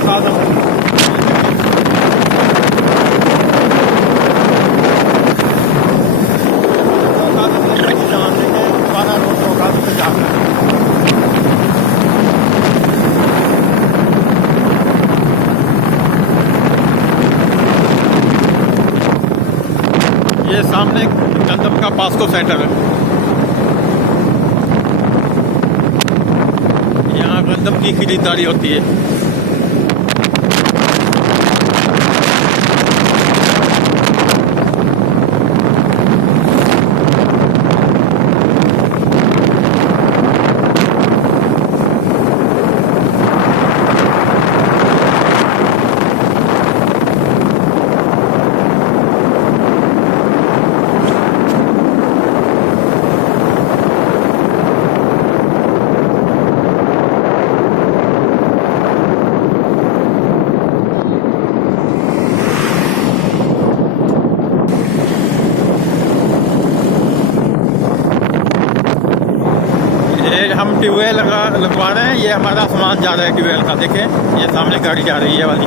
बता दो। ये सामने गंदम का पास्को सेंटर है। यहाँ गंदम की खरीदारी होती है। हम ट्यूबवेल लगवा रहे हैं। ये हमारा सामान जा रहा है ट्यूबवेल का। देखें, ये सामने गाड़ी जा रही है वाली।